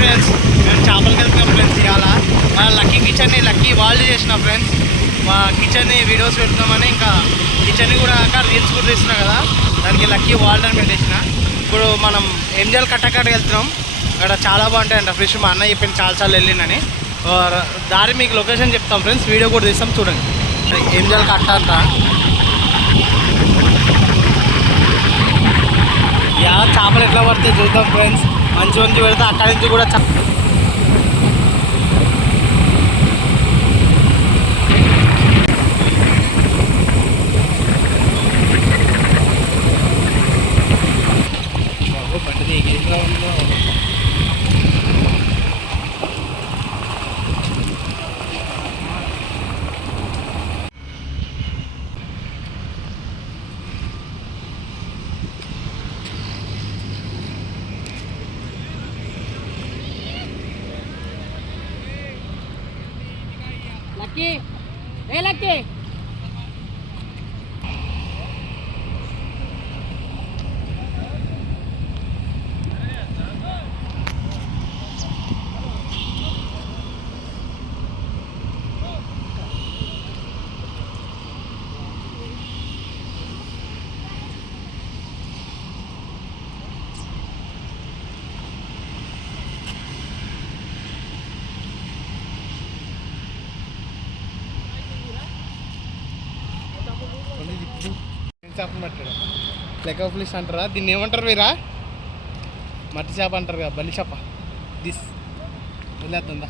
Friends, మేము చేపలకి వెళ్తున్నాం ఫ్రెండ్స్. ఇవాళ మా లక్కీ కిచెన్ని లక్కీ వాళ్ళు చేసిన ఫ్రెండ్స్. మా కిచెన్ని వీడియోస్ పెడుతున్నామని ఇంకా కిచెన్ని కూడా కాక రీల్స్ కూడా తీస్తున్నా కదా, దానికి లక్కీ వాళ్ళు అని పెట్టేసిన. ఇప్పుడు మనం ఎంజల్ కట్టకట్టకి వెళ్తున్నాం. అక్కడ చాలా బాగుంటాయంట ఫ్రెష్. మా అన్న చెప్పింది చాలాసార్లు వెళ్ళిందని. దారి మీకు లొకేషన్ చెప్తాం ఫ్రెండ్స్, వీడియో కూడా తీస్తాం చూడండి. ఎంజల్ కట్ట అంట యా చేపలు ఎట్లా పడితే చూద్దాం ఫ్రెండ్స్. మంచి మంచి పెడితే అక్కడి నుంచి కూడా బండి ఎగిరిగా ఉందో. లక్కీ ఏ లక్కీ చేపలు పట్టాడు. లెక్క పులిస్ అంటారా దీన్ని? ఏమంటారు మీరా? మట్టి చేప అంటారు కదా, బలి చేప. దిస్ వెళ్ళేద్దా.